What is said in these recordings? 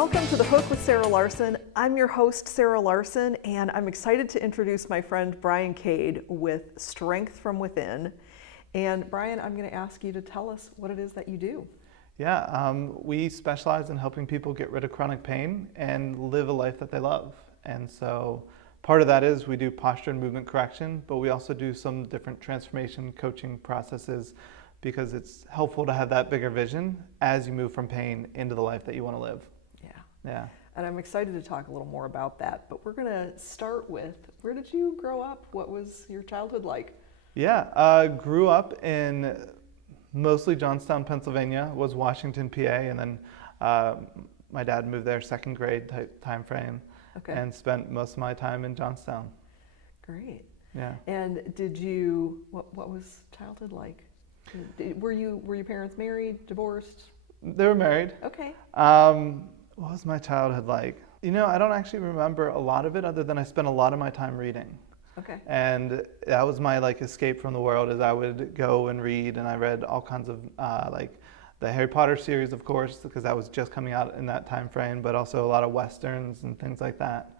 Welcome to The Hook with Sarah Larsen. I'm your host, Sarah Larsen, and I'm excited to introduce my friend Brian Cade with Strength from Within. And Brian, I'm going to ask you to tell us what it is that you do. Yeah, we specialize in helping people get rid of chronic pain and live a life that they love. And so part of that is we do posture and movement correction, but we also do some different transformation coaching processes because it's helpful to have that bigger vision as you move from pain into the life that you want to live. Yeah. And I'm excited to talk a little more about that, but we're going to start with, where did you grow up? What was your childhood like? Yeah, grew up in mostly Johnstown, Pennsylvania, was Washington, PA, and then my dad moved there second grade type time frame, and spent most of my time in Johnstown. Great. Yeah. And what was childhood like? Were your parents married, divorced? They were married. Okay. What was my childhood like? You know, I don't actually remember a lot of it other than I spent a lot of my time reading. Okay. And that was my escape from the world, is I would go and read, and I read all kinds of the Harry Potter series, of course, because that was just coming out in that time frame, but also a lot of Westerns and things like that.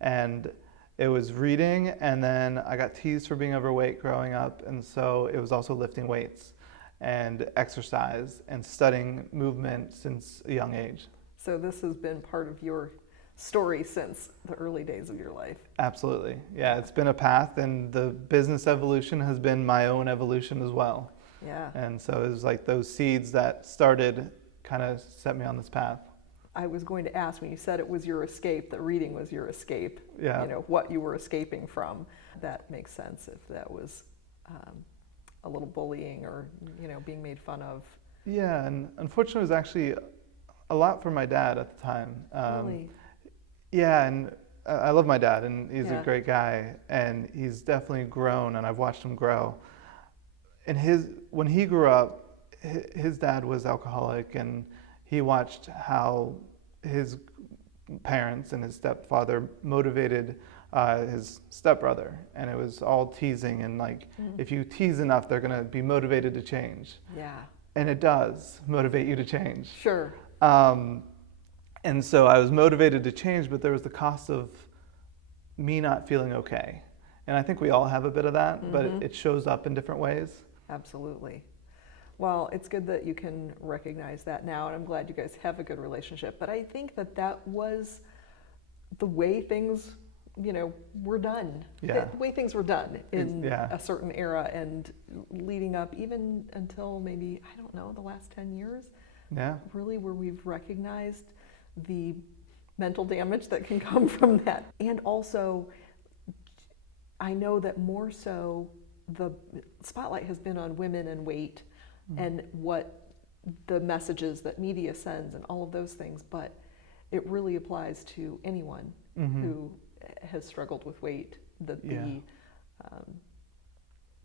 And it was reading, and then I got teased for being overweight growing up, and so it was also lifting weights and exercise and studying movement since a young age. So this has been part of your story since the early days of your life. Absolutely. Yeah, it's been a path, and the business evolution has been my own evolution as well. Yeah. And so it was like those seeds that started kind of set me on this path. I was going to ask, when you said it was your escape, that reading was your escape, Yeah. you know, what you were escaping from. That makes sense if that was a little bullying or, you know, being made fun of. Yeah, and unfortunately it was actually a lot for my dad at the time. Really? Yeah, and I love my dad, and he's Yeah. a great guy, and he's definitely grown, and I've watched him grow. And when he grew up, his dad was alcoholic, and he watched how his parents and his stepfather motivated his stepbrother, and it was all teasing, and if you tease enough, they're going to be motivated to change. Yeah. And it does motivate you to change. Sure. And so I was motivated to change, but there was the cost of me not feeling okay. And I think we all have a bit of that, but it shows up in different ways. Absolutely. Well, it's good that you can recognize that now, and I'm glad you guys have a good relationship. But I think that was the way things, you know, were done. Yeah. The way things were done in Yeah. a certain era and leading up even until maybe, I don't know, the last 10 years. Yeah. Really, where we've recognized the mental damage that can come from that. And also, I know that more so the spotlight has been on women and weight and what the messages that media sends and all of those things, but it really applies to anyone who has struggled with weight, that the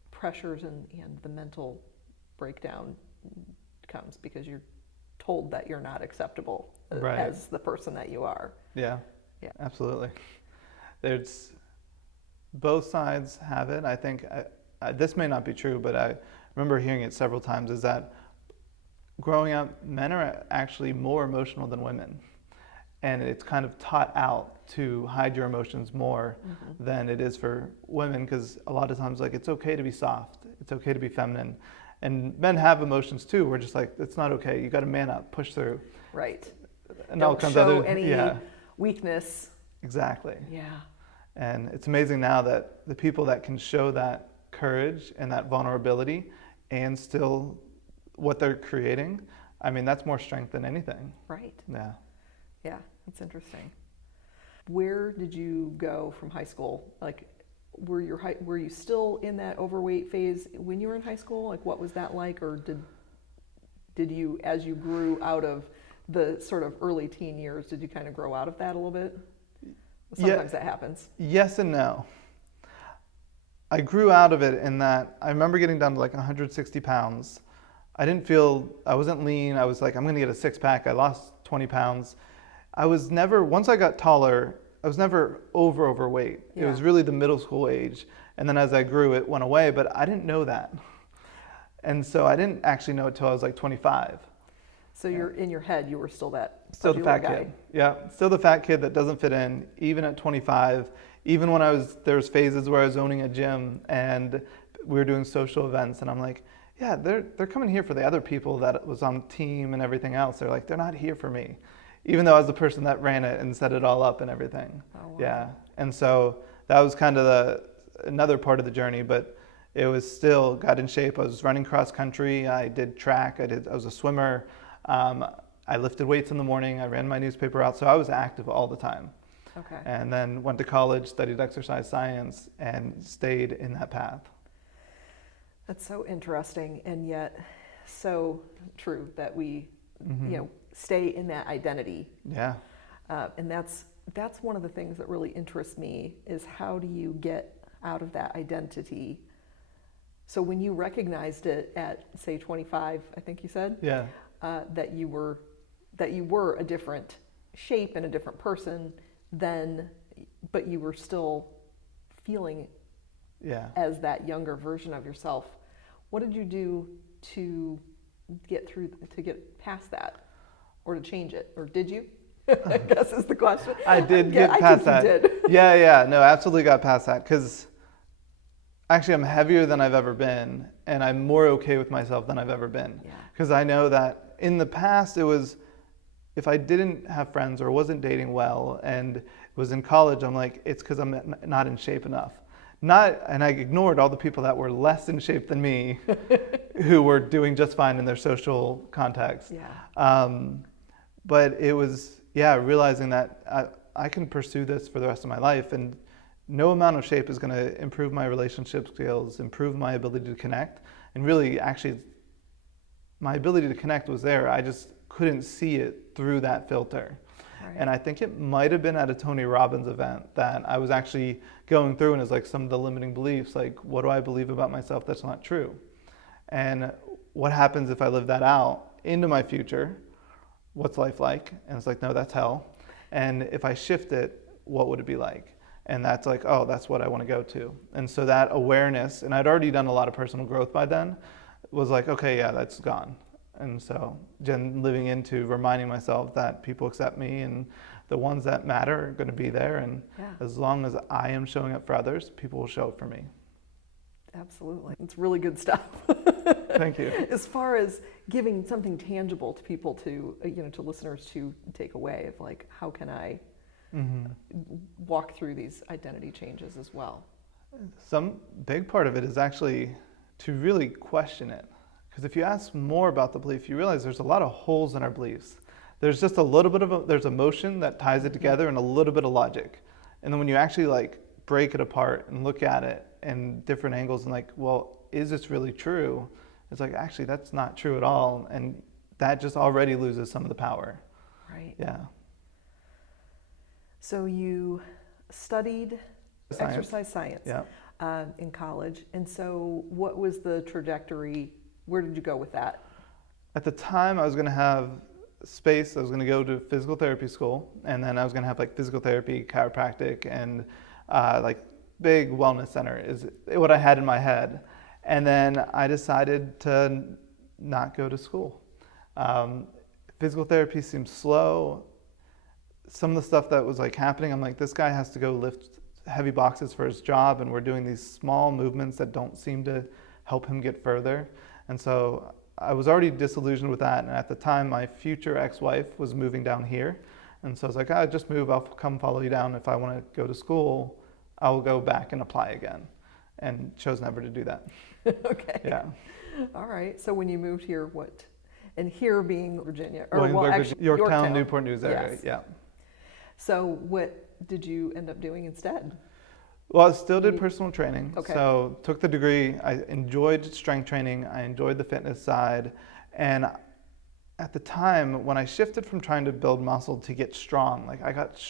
pressures and the mental breakdown comes because you're told that you're not acceptable as the person that you are. Yeah. Yeah. Absolutely. There's both sides have it. I think this may not be true, but I remember hearing it several times, is that growing up, men are actually more emotional than women. And it's kind of taught out to hide your emotions more than it is for women, because a lot of times it's okay to be soft, it's okay to be feminine. And men have emotions too. We're just it's not okay. You got to man up, push through. Right. And Don't all kinds show of any weakness. Exactly. Yeah. And it's amazing now that the people that can show that courage and that vulnerability and still what they're creating, I mean, that's more strength than anything. Right. Yeah. Yeah, that's interesting. Where did you go from high school? Were you still in that overweight phase when you were in high school? What was that like? Or did you, as you grew out of the sort of early teen years, did you kind of grow out of that a little bit? Sometimes that happens. Yes and no. I grew out of it in that I remember getting down to 160 pounds. I wasn't lean. I was I'm going to get a six pack. I lost 20 pounds. I was never, once I got taller, I was never overweight. Yeah. It was really the middle school age. And then as I grew, it went away, but I didn't know that. And so I didn't actually know it till I was 25. So you're in your head, you were still that Still the pudgy fat little kid. guy. Yeah, still the fat kid that doesn't fit in, even at 25. Even when there was phases where I was owning a gym and we were doing social events, and I'm like, yeah, they're coming here for the other people that was on the team and everything else. They're like, they're not here for me, even though I was the person that ran it and set it all up and everything. Oh, wow. Yeah, and so that was kind of another part of the journey, but it was still got in shape. I was running cross country. I did track. I was a swimmer. I lifted weights in the morning. I ran my newspaper out, so I was active all the time. Okay. And then went to college, studied exercise science, and stayed in that path. That's so interesting, and yet so true that we, stay in that identity. Yeah. And that's one of the things that really interests me is how do you get out of that identity? So when you recognized it at, say, 25, I think you said, Yeah. that you were a different shape and a different person then, but you were still feeling as that younger version of yourself. What did you do to get past that, or to change it, or did you? I guess is the question. I did get past that. You did. Yeah, no, absolutely got past that, because actually I'm heavier than I've ever been, and I'm more okay with myself than I've ever been. Because I know that in the past it was, if I didn't have friends or wasn't dating well and was in college, I'm like, it's because I'm not in shape enough. And I ignored all the people that were less in shape than me who were doing just fine in their social context. But it was, realizing that I can pursue this for the rest of my life, and no amount of shape is going to improve my relationship skills, improve my ability to connect. And really, actually, my ability to connect was there. I just couldn't see it through that filter. Right. And I think it might have been at a Tony Robbins event that I was actually going through, and it's like some of the limiting beliefs, like, what do I believe about myself that's not true? And what happens if I live that out into my future? What's life like? And it's like, no, that's hell. And if I shift it, what would it be like? And that's like, oh, that's what I want to go to. And so that awareness, and I'd already done a lot of personal growth by then, was like, okay, that's gone. And so living into reminding myself that people accept me, and the ones that matter are going to be there. And as long as I am showing up for others, people will show up for me. Absolutely. It's really good stuff. Thank you. As far as giving something tangible to people to, to listeners to take away of like, how can I walk through these identity changes as well? Some big part of it is actually to really question it. Because if you ask more about the belief, you realize there's a lot of holes in our beliefs. There's just a little bit of there's emotion that ties it together, and a little bit of logic. And then when you actually like break it apart and look at it in different angles and like, well, is this really true? It's like, actually, that's not true at all. And that just already loses some of the power. Right. Yeah. So you studied exercise science Yeah. In college. And so what was the trajectory? Where did you go with that? At the time, I was going to have space. I was going to go to physical therapy school, and then I was going to have like physical therapy, chiropractic, and like big wellness center is what I had in my head. And then I decided to not go to school. Physical therapy seemed slow. Some of the stuff that was like happening, I'm like, this guy has to go lift heavy boxes for his job, and we're doing these small movements that don't seem to help him get further. And so I was already disillusioned with that. And at the time, my future ex-wife was moving down here. And so I was like, just move, I'll come follow you down. If I want to go to school, I'll go back and apply again. And chose never to do that. Okay. Yeah. All right. So when you moved here, and here being Virginia, or Williamsburg, Yorktown, Newport News area, yes. Yeah. So what did you end up doing instead? Well, I still did personal training. Okay. So took the degree. I enjoyed strength training. I enjoyed the fitness side. And at the time, when I shifted from trying to build muscle to get strong, like I got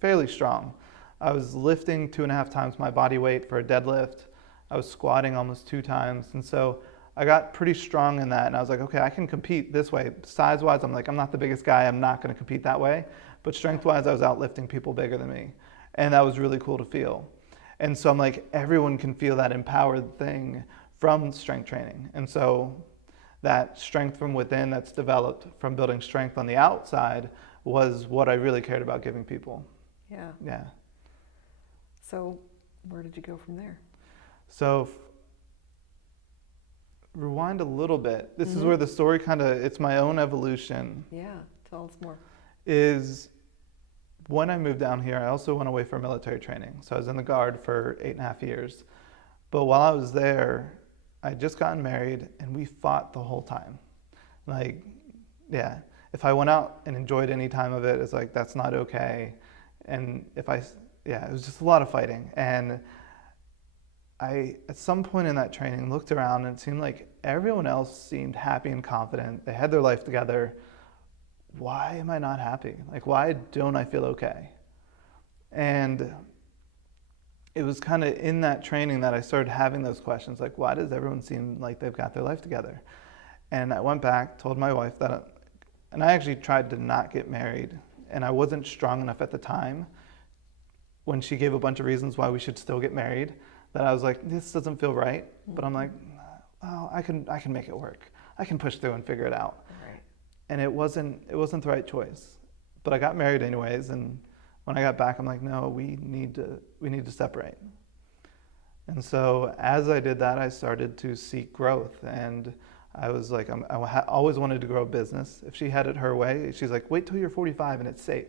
fairly strong. I was lifting 2.5 times my body weight for a deadlift. I was squatting almost 2 times. And so I got pretty strong in that. And I was like, okay, I can compete this way. Size-wise, I'm like, I'm not the biggest guy. I'm not going to compete that way. But strength-wise, I was outlifting people bigger than me. And that was really cool to feel. And so I'm like, everyone can feel that empowered thing from strength training. And so that strength from within that's developed from building strength on the outside was what I really cared about giving people. Yeah. Yeah. So where did you go from there? So rewind a little bit. This is where the story it's my own evolution. Yeah, tell us more. Is when I moved down here, I also went away for military training. So I was in the Guard for 8.5 years. But while I was there, I had just gotten married and we fought the whole time. Like, yeah, if I went out and enjoyed any time of it, it's like, that's not okay. And it was just a lot of fighting. And I, at some point in that training, looked around and it seemed like everyone else seemed happy and confident. They had their life together. Why am I not happy? Like, why don't I feel okay? And it was kind of in that training that I started having those questions, like, why does everyone seem like they've got their life together? And I went back, told my wife that, and I actually tried to not get married, and I wasn't strong enough at the time when she gave a bunch of reasons why we should still get married, that I was like, this doesn't feel right. But I'm like, oh, I can make it work. I can push through and figure it out. Right. And it wasn't the right choice. But I got married anyways, and when I got back, I'm like, no, we need to separate. And so as I did that, I started to seek growth, and I was like, always wanted to grow a business. If she had it her way, she's like, wait till you're 45 and it's safe.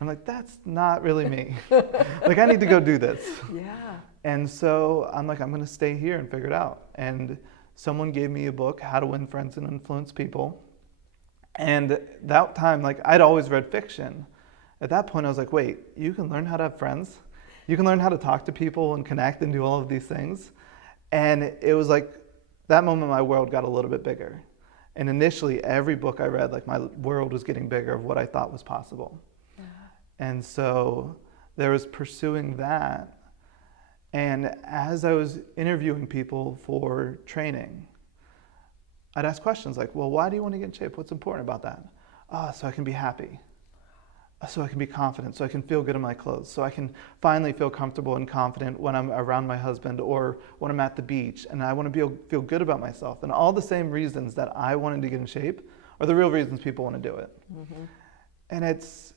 I'm like, that's not really me. Like, I need to go do this. Yeah. And so I'm like, I'm going to stay here and figure it out. And someone gave me a book, How to Win Friends and Influence People. And that time, like, I'd always read fiction. At that point, I was like, wait, you can learn how to have friends? You can learn how to talk to people and connect and do all of these things? And it was like, that moment my world got a little bit bigger. And initially, every book I read, like, my world was getting bigger of what I thought was possible. Yeah. And so there was pursuing that. And as I was interviewing people for training, I'd ask questions like, well, why do you want to get in shape? What's important about that? Oh, so I can be happy. So I can be confident, so I can feel good in my clothes, so I can finally feel comfortable and confident when I'm around my husband or when I'm at the beach, and I want to feel good about myself. And all the same reasons that I wanted to get in shape are the real reasons people want to do it. Mm-hmm. And it's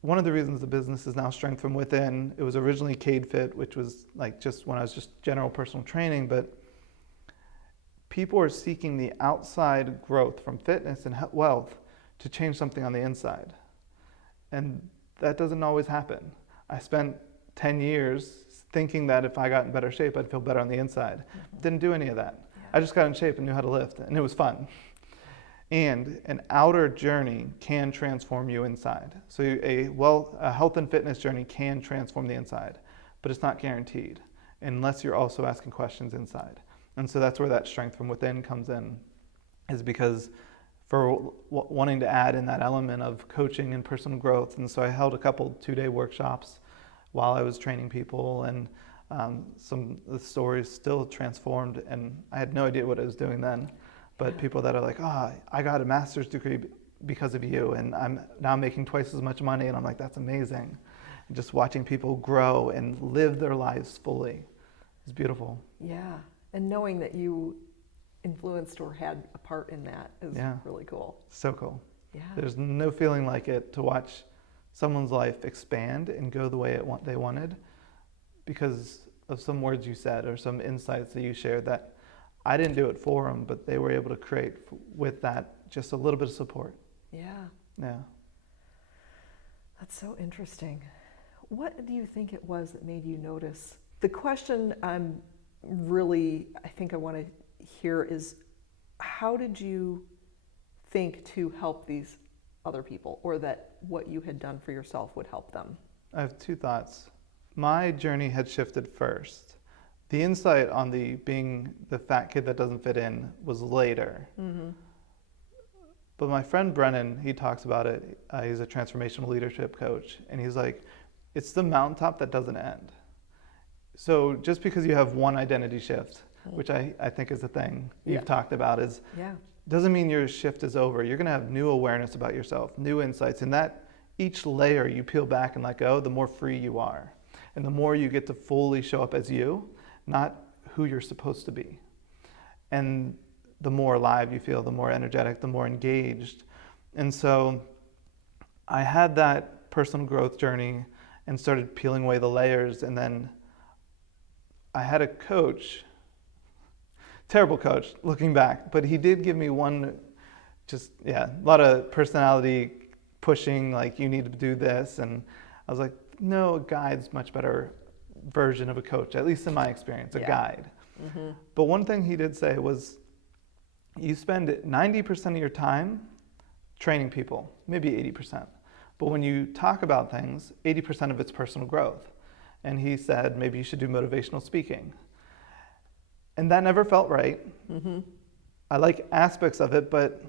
one of the reasons the business is now Strength from Within. It was originally Cade Fit, which was like just when I was just general personal training, but people are seeking the outside growth from fitness and wealth to change something on the inside. And that doesn't always happen. I spent 10 years thinking that if I got in better shape, I'd feel better on the inside. Mm-hmm. Didn't do any of that. Yeah. I just got in shape and knew how to lift, and it was fun. And an outer journey can transform you inside. So a health and fitness journey can transform the inside, but it's not guaranteed unless you're also asking questions inside. And so that's where that strength from within comes in, is because for wanting to add in that element of coaching and personal growth. And so I held a couple 2-day workshops while I was training people, and some of the stories still transformed, and I had no idea what I was doing then. But people that are like, oh, I got a master's degree because of you, and I'm now making twice as much money, and I'm like, that's amazing. And just watching people grow and live their lives fully is beautiful. Yeah, and knowing that you influenced or had a part in that is really cool. So cool. Yeah. There's no feeling like it to watch someone's life expand and go the way they wanted because of some words you said or some insights that you shared that I didn't do it for them, but they were able to create with that just a little bit of support. Yeah. Yeah. That's so interesting. What do you think it was that made you notice? The question I think I want to hear is, how did you think to help these other people, or that what you had done for yourself would help them? I have two thoughts. My journey had shifted first. The insight on being the fat kid that doesn't fit in was later. Mm-hmm. But my friend Brennan, he talks about it. He's a transformational leadership coach, and he's like, it's the mountaintop that doesn't end. So just because you have one identity shift, which I think is the thing you've talked about, doesn't mean your shift is over. You're going to have new awareness about yourself, new insights, and that each layer you peel back and let go, the more free you are. And the more you get to fully show up as you, not who you're supposed to be. And the more alive you feel, the more energetic, the more engaged. And so I had that personal growth journey and started peeling away the layers. And then I had a coach, terrible coach looking back, but he did give me one, a lot of personality pushing, like, you need to do this. And I was like, no, a guide's much better version of a coach, at least in my experience, a guide. Mm-hmm. But one thing he did say was, you spend 90% of your time training people, maybe 80%. But when you talk about things, 80% of it's personal growth. And he said, maybe you should do motivational speaking. And that never felt right. Mm-hmm. I like aspects of it, but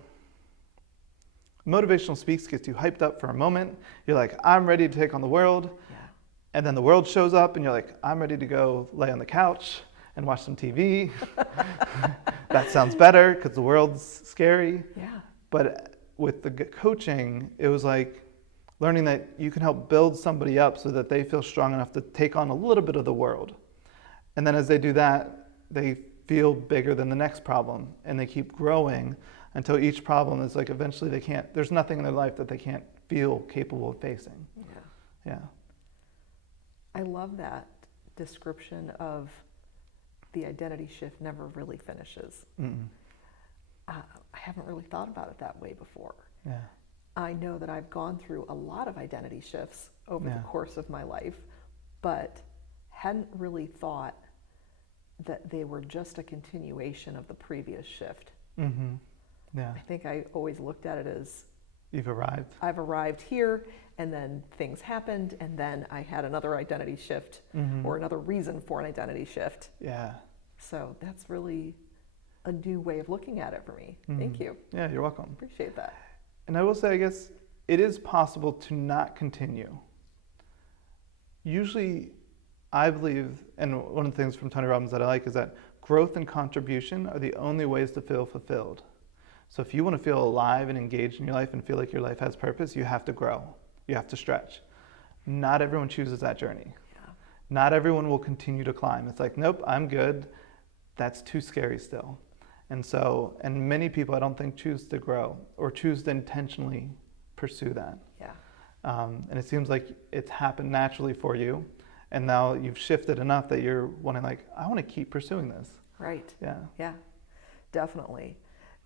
motivational speaks gets you hyped up for a moment. You're like, I'm ready to take on the world. Yeah. And then the world shows up and you're like, I'm ready to go lay on the couch and watch some TV. That sounds better because the world's scary. Yeah. But with the coaching, it was like learning that you can help build somebody up so that they feel strong enough to take on a little bit of the world. And then as they do that, they feel bigger than the next problem, and they keep growing until each problem is like, eventually there's nothing in their life that they can't feel capable of facing. Yeah. I love that description of the identity shift never really finishes. I haven't really thought about it that way before. Yeah. I know that I've gone through a lot of identity shifts over the course of my life, but hadn't really thought that they were just a continuation of the previous shift. Mm-hmm. Yeah. I think I always looked at it as, you've arrived. I've arrived here, and then things happened, and then I had another identity shift, or another reason for an identity shift. Yeah. So that's really a new way of looking at it for me. Thank you. Yeah, you're welcome. Appreciate that. And I will say, I guess, it is possible to not continue. Usually, I believe, and one of the things from Tony Robbins that I like is that growth and contribution are the only ways to feel fulfilled. So if you want to feel alive and engaged in your life and feel like your life has purpose, you have to grow. You have to stretch. Not everyone chooses that journey. Yeah. Not everyone will continue to climb. It's like, nope, I'm good. That's too scary still. And many people, I don't think, choose to grow or choose to intentionally pursue that. Yeah. And it seems like it's happened naturally for you. And now you've shifted enough that you're wanting, like, I want to keep pursuing this. Right. Yeah. Yeah, definitely.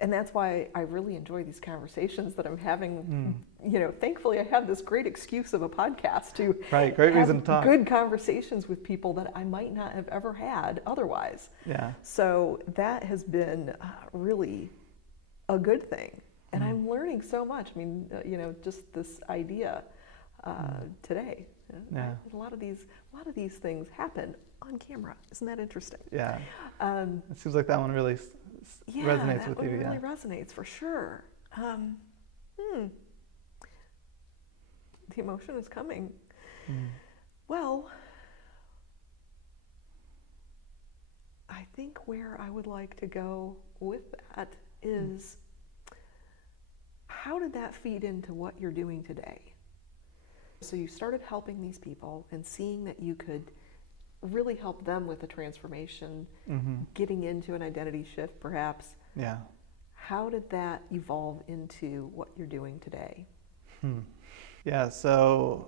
And that's why I really enjoy these conversations that I'm having. You know, thankfully I have this great excuse of a podcast to great reason to talk. Good conversations with people that I might not have ever had otherwise. Yeah. So that has been really a good thing. And I'm learning so much. I mean, you know, just this idea today. Yeah. A lot of these things happen on camera. Isn't that interesting? Yeah. It seems like that one really resonates with you. Yeah, that really resonates for sure. The emotion is coming. Well, I think where I would like to go with that is, how did that feed into what you're doing today? So you started helping these people and seeing that you could really help them with the transformation, getting into an identity shift perhaps. Yeah. How did that evolve into what you're doing today? Yeah, so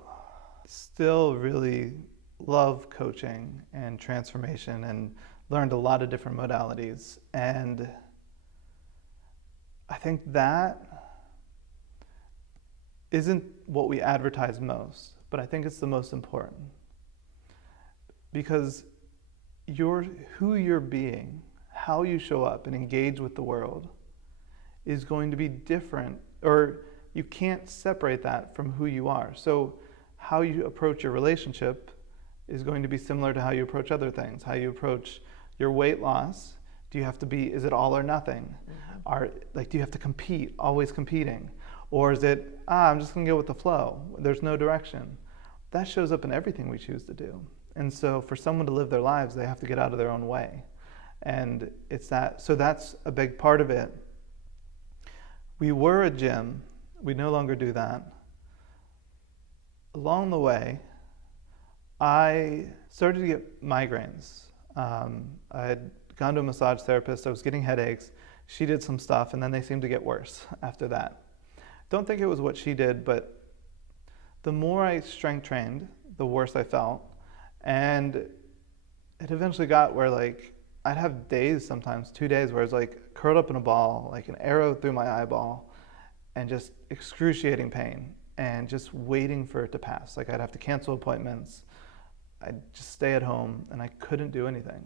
still really love coaching and transformation and learned a lot of different modalities. And I think that isn't what we advertise most, but I think it's the most important. Because who you're being, how you show up and engage with the world is going to be different, or you can't separate that from who you are. So how you approach your relationship is going to be similar to how you approach other things. How you approach your weight loss, is it all or nothing? Do you have to compete, always competing? Or is it, I'm just gonna go with the flow, there's no direction? That shows up in everything we choose to do. And so for someone to live their lives, they have to get out of their own way. And so that's a big part of it. We were a gym, we no longer do that. Along the way, I started to get migraines. I had gone to a massage therapist, I was getting headaches. she did some stuff, and then they seemed to get worse after that. Don't think it was what she did, but the more I strength trained, the worse I felt. And it eventually got where like I'd have days, sometimes 2 days, where I was like curled up in a ball, like an arrow through my eyeball, and just excruciating pain, and just waiting for it to pass. Like I'd have to cancel appointments, I'd just stay at home, and I couldn't do anything.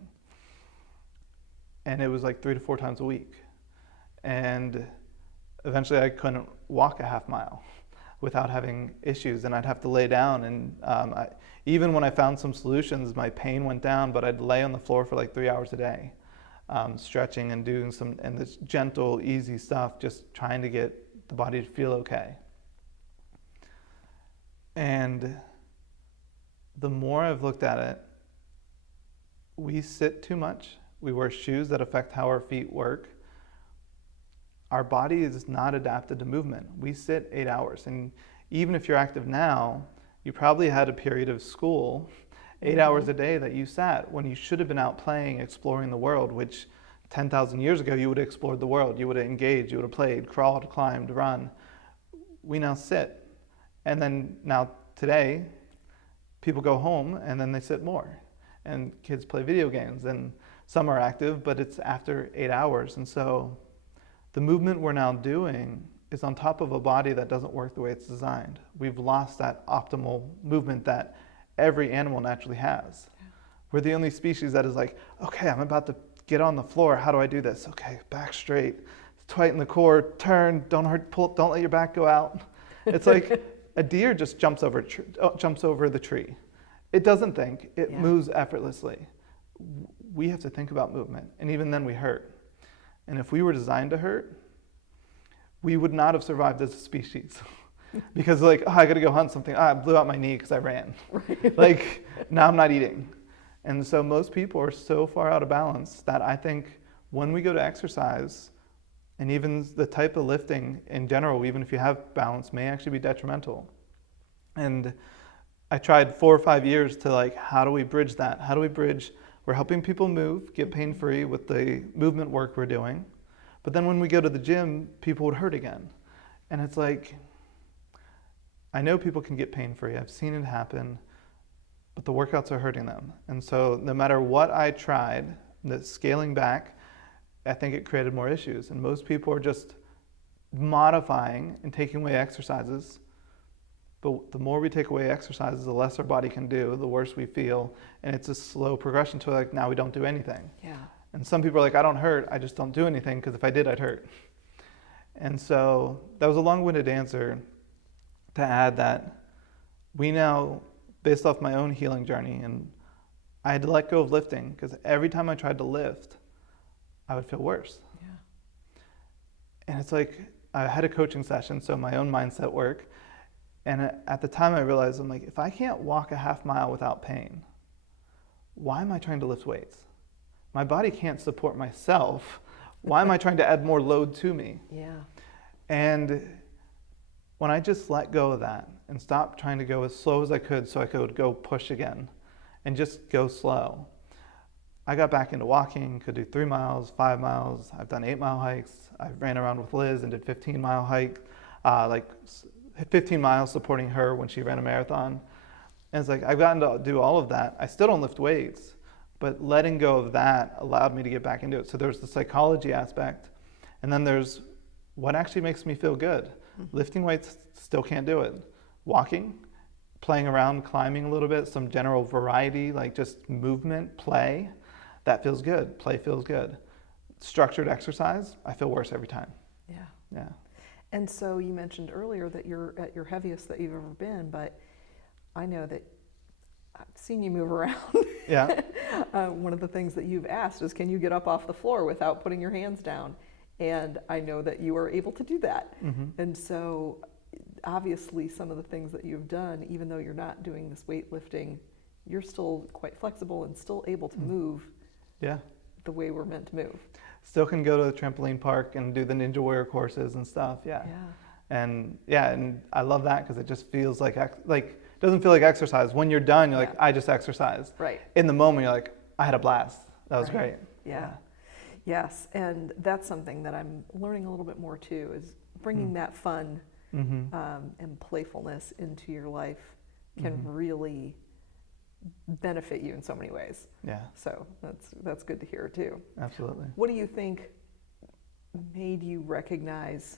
And it was like 3 to 4 times a week. And eventually I couldn't walk a half mile without having issues, and I'd have to lay down. And even when I found some solutions, my pain went down, but I'd lay on the floor for like 3 hours a day, stretching and doing and this gentle, easy stuff, just trying to get the body to feel okay. And the more I've looked at it, we sit too much. We wear shoes that affect how our feet work. Our body is not adapted to movement. We sit 8 hours. And even if you're active now, you probably had a period of school, 8 hours a day that you sat when you should have been out playing, exploring the world, which 10,000 years ago, you would have explored the world. You would have engaged, you would have played, crawled, climbed, run. We now sit. And then now today, people go home and then they sit more. And kids play video games, and some are active, but it's after 8 hours. And so the movement we're now doing is on top of a body that doesn't work the way it's designed. We've lost that optimal movement that every animal naturally has. Yeah. We're the only species that is like, okay, I'm about to get on the floor. How do I do this? Okay, back straight, tighten the core, turn, don't hurt, pull, don't let your back go out. It's like a deer just jumps over the tree. It doesn't think, it moves effortlessly. We have to think about movement, and even then we hurt. And if we were designed to hurt, we would not have survived as a species. Because like, oh, I gotta go hunt something. I blew out my knee because I ran. Right. Like, now I'm not eating. And so most people are so far out of balance that I think when we go to exercise, and even the type of lifting in general, even if you have balance, may actually be detrimental. And I tried 4 or 5 years to like, how do we bridge that? How do we bridge, we're helping people move, get pain-free with the movement work we're doing. But then when we go to the gym, people would hurt again. And it's like, I know people can get pain-free. I've seen it happen, but the workouts are hurting them. And so no matter what I tried, the scaling back, I think it created more issues. And most people are just modifying and taking away exercises. But the more we take away exercises, the less our body can do, the worse we feel. And it's a slow progression to like, now we don't do anything. Yeah. And some people are like, I don't hurt, I just don't do anything, because if I did, I'd hurt. And so that was a long-winded answer to add that we now, based off my own healing journey, and I had to let go of lifting, because every time I tried to lift, I would feel worse. Yeah. And it's like, I had a coaching session, so my own mindset work. And at the time I realized, I'm like, if I can't walk a half mile without pain, why am I trying to lift weights? My body can't support myself. Why am I trying to add more load to me? Yeah. And when I just let go of that and stopped trying to go as slow as I could so I could go push again and just go slow, I got back into walking, could do 3 miles, 5 miles. I've done 8-mile hikes. I ran around with Liz and did 15-mile hike, like 15 miles supporting her when she ran a marathon. And it's like, I've gotten to do all of that. I still don't lift weights, but letting go of that allowed me to get back into it. So there's the psychology aspect, and then there's what actually makes me feel good. Mm-hmm. Lifting weights, still can't do it. Walking, playing around, climbing a little bit, some general variety, like just movement, play, that feels good. Play feels good. Structured exercise, I feel worse every time. Yeah. Yeah. And so you mentioned earlier that you're at your heaviest that you've ever been, but I know that I've seen you move around. Yeah. One of the things that you've asked is, can you get up off the floor without putting your hands down? And I know that you are able to do that. Mm-hmm. And so obviously some of the things that you've done, even though you're not doing this weightlifting, you're still quite flexible and still able to move the way we're meant to move. Still can go to the trampoline park and do the Ninja Warrior courses and stuff, yeah. And I love that because it just feels like it doesn't feel like exercise. When you're done, you're like, I just exercised. Right. In the moment, you're like, I had a blast. That was great. Yeah. Yes, and that's something that I'm learning a little bit more too, is bringing that fun and playfulness into your life can really benefit you in so many ways. Yeah, So that's good to hear too. absolutely. What do you think made you recognize,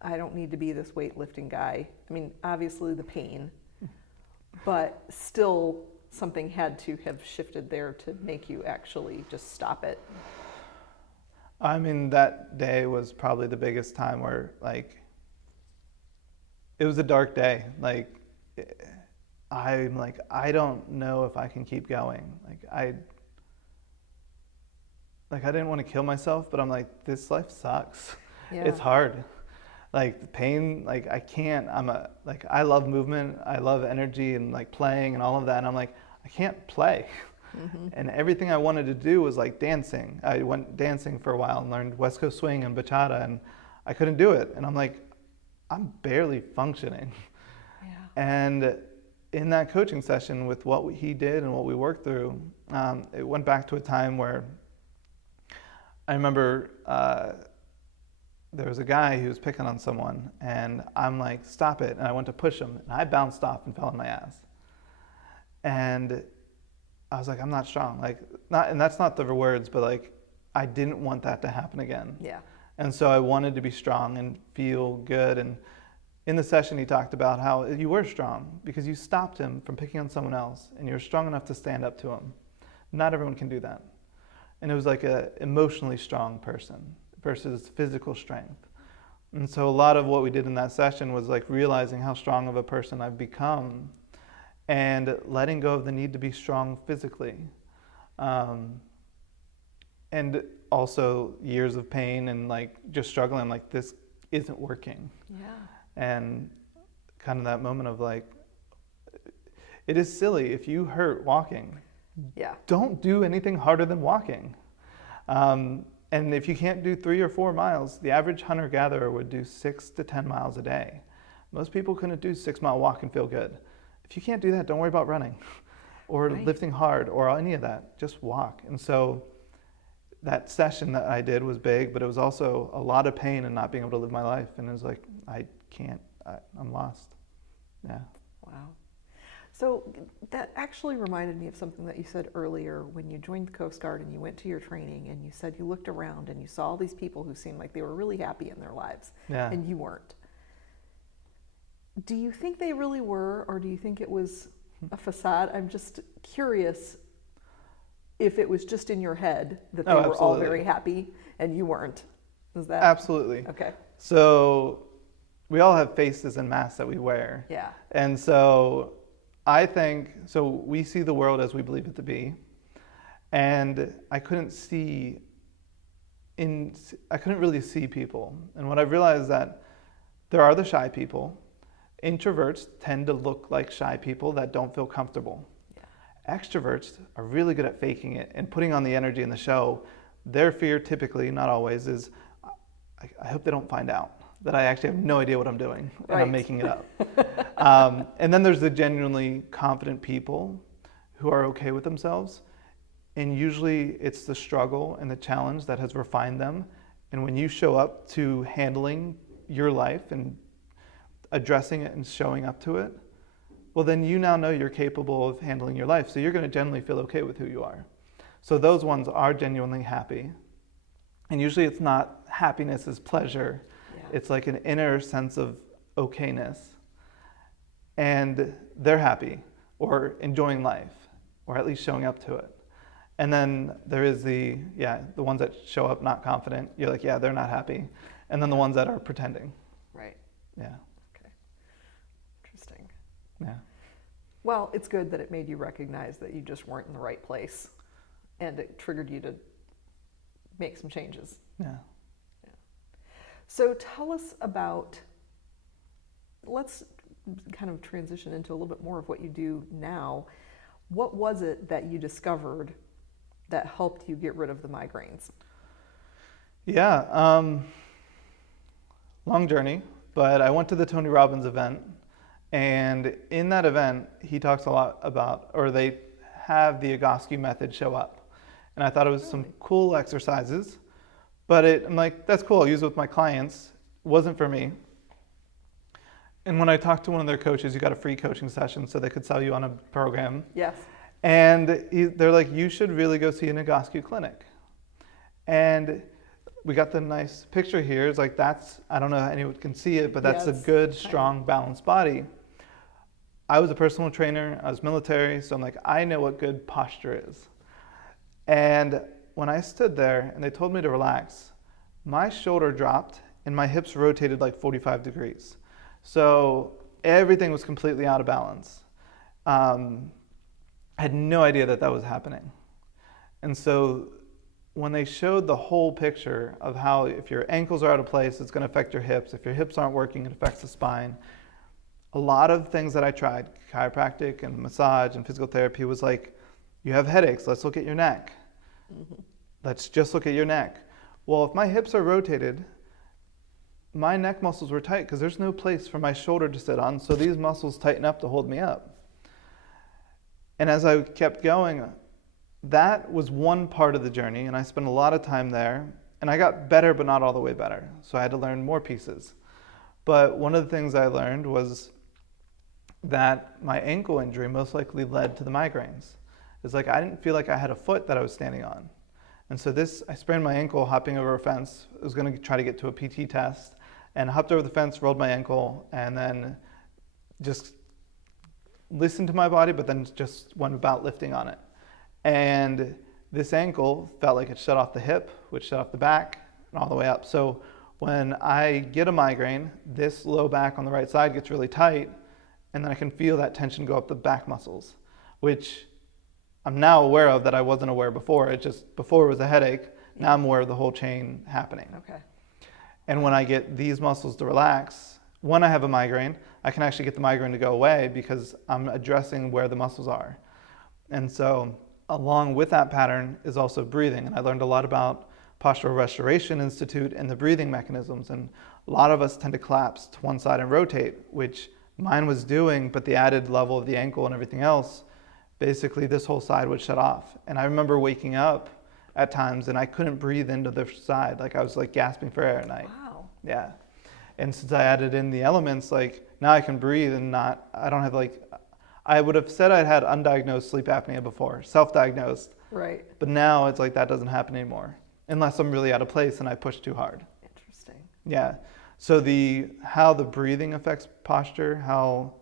I don't need to be this weightlifting guy? I mean, obviously the pain, but still something had to have shifted there to make you actually just stop it. I mean, that day was probably the biggest time where, like, it was a dark day. Like, I'm like, I don't know if I can keep going. I didn't want to kill myself, but I'm like, this life sucks. Yeah. It's hard. Like, the pain, like, I can't, I love movement, I love energy and like playing and all of that. And I'm like, I can't play. And everything I wanted to do was like dancing. I went dancing for a while and learned West Coast swing and bachata, and I couldn't do it. And I'm like, I'm barely functioning. Yeah. And in that coaching session with what he did and what we worked through, it went back to a time where I remember there was a guy who was picking on someone, and I'm like, stop it. And I went to push him, and I bounced off and fell on my ass. And I was like, I'm not strong. Like, and that's not the words, but like, I didn't want that to happen again. Yeah. And so I wanted to be strong and feel good. And in the session, he talked about how you were strong because you stopped him from picking on someone else, and you were strong enough to stand up to him. Not everyone can do that. And it was like an emotionally strong person versus physical strength. And so a lot of what we did in that session was like realizing how strong of a person I've become and letting go of the need to be strong physically. And also years of pain and like just struggling, like this isn't working. Yeah. And kind of that moment of like, it is silly if you hurt walking. Yeah. Don't do anything harder than walking. And if you can't do 3 or 4 miles, the average hunter-gatherer would do 6 to 10 miles a day. Most people couldn't do 6-mile walk and feel good. If you can't do that, don't worry about running or lifting hard or any of that. Just walk. And so that session that I did was big, but it was also a lot of pain and not being able to live my life. And it was like, I'm lost. Yeah. Wow. So that actually reminded me of something that you said earlier when you joined the Coast Guard and you went to your training, and you said you looked around and you saw all these people who seemed like they were really happy in their lives, and you weren't. Do you think they really were, or do you think it was a facade? I'm just curious if it was just in your head that they were all very happy and you weren't. Is that? Absolutely. Okay. So we all have faces and masks that we wear. Yeah. And so I think, so we see the world as we believe it to be. And I couldn't really see people. And what I've realized is that there are the shy people. Introverts tend to look like shy people that don't feel comfortable. Yeah. Extroverts are really good at faking it and putting on the energy in the show. Their fear typically, not always, is I hope they don't find out that I actually have no idea what I'm doing and I'm making it up. And then there's the genuinely confident people who are okay with themselves. And usually it's the struggle and the challenge that has refined them. And when you show up to handling your life and addressing it and showing up to it, well, then you now know you're capable of handling your life. So you're going to generally feel okay with who you are. So those ones are genuinely happy. And usually it's not happiness is pleasure. Yeah. It's like an inner sense of okayness. And they're happy or enjoying life or at least showing up to it. And then there is the ones that show up not confident. You're like, yeah, they're not happy. And then the ones that are pretending. Right. Yeah. Interesting. Yeah. Well, it's good that it made you recognize that you just weren't in the right place, and it triggered you to make some changes. Yeah. So tell us about, let's kind of transition into a little bit more of what you do now. What was it that you discovered that helped you get rid of the migraines? Yeah. Long journey, but I went to the Tony Robbins event. And in that event, he talks a lot about, or they have the Egoscue method show up. And I thought it was some Really? cool exercises, but I'm like, that's cool, I'll use it with my clients. It wasn't for me. And when I talked to one of their coaches, you got a free coaching session so they could sell you on a program. Yes. And they're like, you should really go see a Nagascu clinic. And we got the nice picture here. It's like, I don't know if anyone can see it, but that's a good, strong, balanced body. I was a personal trainer, I was military, so I'm like, I know what good posture is. And when I stood there and they told me to relax, my shoulder dropped and my hips rotated like 45 degrees. So everything was completely out of balance. I had no idea that was happening. And so when they showed the whole picture of how if your ankles are out of place, it's going to affect your hips. If your hips aren't working, it affects the spine. A lot of things that I tried, chiropractic and massage and physical therapy, was like, you have headaches, let's look at your neck. Let's just look at your neck. Well, if my hips are rotated, my neck muscles were tight because there's no place for my shoulder to sit on, so these muscles tighten up to hold me up. And as I kept going, that was one part of the journey, and I spent a lot of time there, and I got better, but not all the way better. So I had to learn more pieces. But one of the things I learned was that my ankle injury most likely led to the migraines. It's like I didn't feel like I had a foot that I was standing on. And so I sprained my ankle hopping over a fence. I was going to try to get to a PT test, and I hopped over the fence, rolled my ankle, and then just listened to my body, but then just went about lifting on it. And this ankle felt like it shut off the hip, which shut off the back, and all the way up. So when I get a migraine, this low back on the right side gets really tight, and then I can feel that tension go up the back muscles, which I'm now aware of that I wasn't aware before. Before it was a headache. Now I'm aware of the whole chain happening. Okay. And when I get these muscles to relax, when I have a migraine, I can actually get the migraine to go away because I'm addressing where the muscles are. And so along with that pattern is also breathing. And I learned a lot about Postural Restoration Institute and the breathing mechanisms. And a lot of us tend to collapse to one side and rotate, which mine was doing, but the added level of the ankle and everything else, basically this whole side would shut off. And I remember waking up at times and I couldn't breathe into the side. Like I was like gasping for air at night. Wow. Yeah. And since I added in the elements, like now I can breathe and I don't have I would have said I'd had undiagnosed sleep apnea before, self-diagnosed. Right. But now it's like that doesn't happen anymore unless I'm really out of place and I push too hard. Interesting. Yeah. So how the breathing affects posture, how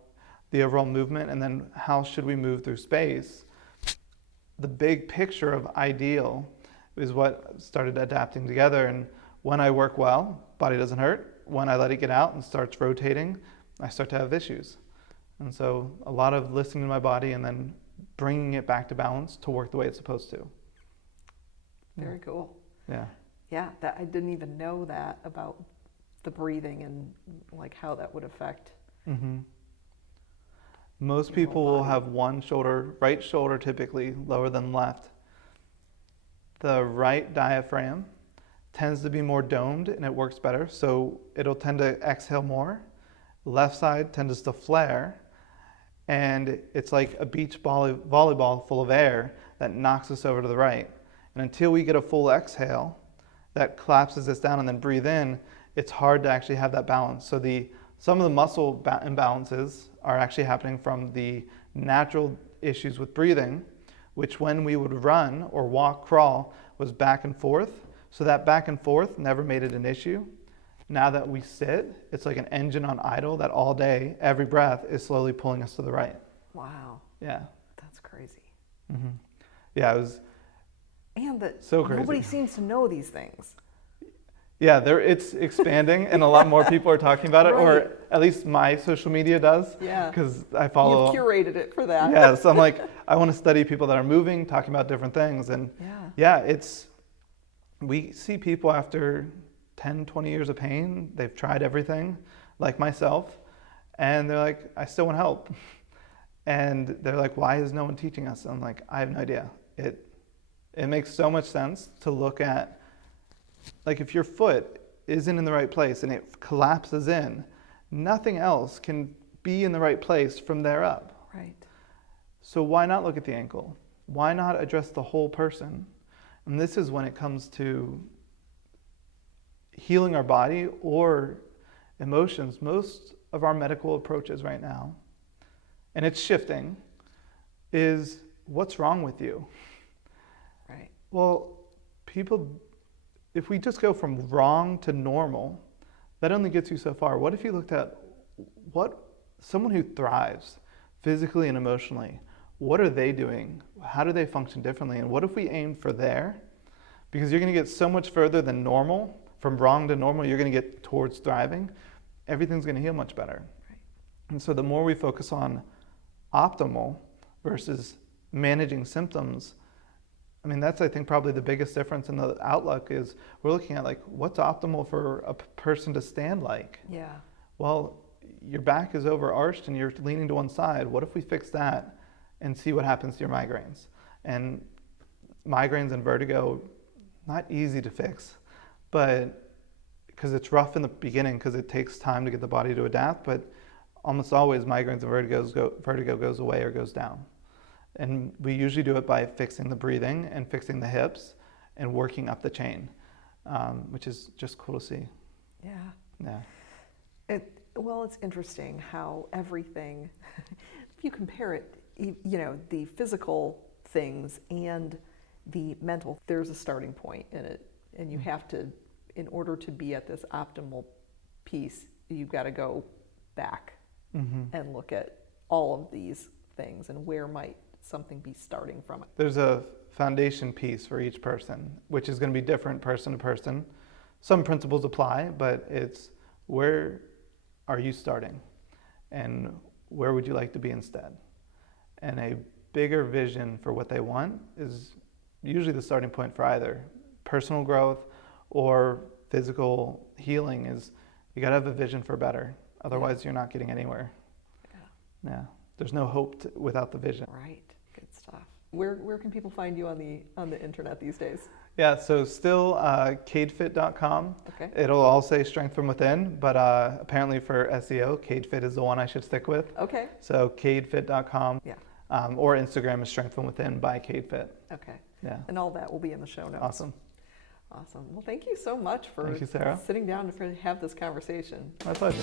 the overall movement, and then how should we move through space. The big picture of ideal is what started adapting together. And when I work well, body doesn't hurt. When I let it get out and starts rotating, I start to have issues. And so a lot of listening to my body and then bringing it back to balance to work the way it's supposed to. Very cool. Yeah. Yeah, that I didn't even know that about the breathing and like how that would affect. Mm-hmm. Most Your people whole will body. have one shoulder, right shoulder typically lower than left. The right diaphragm tends to be more domed and it works better, so it'll tend to exhale more. Left side tends to flare, and it's like a beach volleyball full of air that knocks us over to the right. And until we get a full exhale that collapses us down and then breathe in, it's hard to actually have that balance. So some of the muscle imbalances are actually happening from the natural issues with breathing, which when we would run or walk, crawl, was back and forth. So that back and forth never made it an issue. Now that we sit, it's like an engine on idle that all day, every breath is slowly pulling us to the right. Wow. Yeah. That's crazy. Mm-hmm. Yeah, it was And that so crazy. nobody seems to know these things. Yeah, it's expanding and a lot more people are talking about it, Right. or at least my social media does. Yeah. Because I follow. You've curated it for that. Yeah, so I'm like, I want to study people that are moving, talking about different things. And Yeah. we see people after 10, 20 years of pain, they've tried everything, like myself, and they're like, I still want help. And they're like, why is no one teaching us? And I'm like, I have no idea. It makes so much sense to look at, like if your foot isn't in the right place and it collapses in, nothing else can be in the right place from there up. Right. So why not look at the ankle? Why not address the whole person? And this is when it comes to healing our body or emotions. Most of our medical approaches right now, and it's shifting, is what's wrong with you? Right. Well, people, if we just go from wrong to normal, that only gets you so far. What if you looked at what someone who thrives physically and emotionally, what are they doing? How do they function differently? And what if we aim for there? Because you're going to get so much further than normal. From wrong to normal, you're going to get towards thriving. Everything's going to heal much better. Right. And so the more we focus on optimal versus managing symptoms, I mean, that's, I think, probably the biggest difference in the outlook is we're looking at, like, what's optimal for a person to stand like? Yeah. Well, your back is overarched and you're leaning to one side. What if we fix that and see what happens to your migraines? And migraines and vertigo, not easy to fix, but because it's rough in the beginning because it takes time to get the body to adapt, but almost always migraines and vertigo goes away or goes down. And we usually do it by fixing the breathing and fixing the hips and working up the chain, which is just cool to see. Yeah. Yeah. Well, it's interesting how everything, if you compare it, the physical things and the mental, there's a starting point in it. And you have to, in order to be at this optimal piece, you've got to go back and look at all of these things and where might something be starting from. There's a foundation piece for each person, which is going to be different person to person. Some principles apply, but it's where are you starting and where would you like to be instead? And a bigger vision for what they want is usually the starting point for either personal growth or physical healing. Is you got to have a vision for better. Otherwise, you're not getting anywhere. Yeah. There's no hope without the vision. Right. Good stuff. Where can people find you on the internet these days? Yeah, so still cadefit.com. Okay. It'll all say Strength from Within, but apparently for SEO, CadeFit is the one I should stick with. Okay. So cadefit.com. Yeah. Or Instagram is Strength from Within by CadeFit. Okay. Yeah. And all that will be in the show notes. Awesome. Awesome. Well, thank you so much for Thank you, Sarah. sitting down to have this conversation. My pleasure.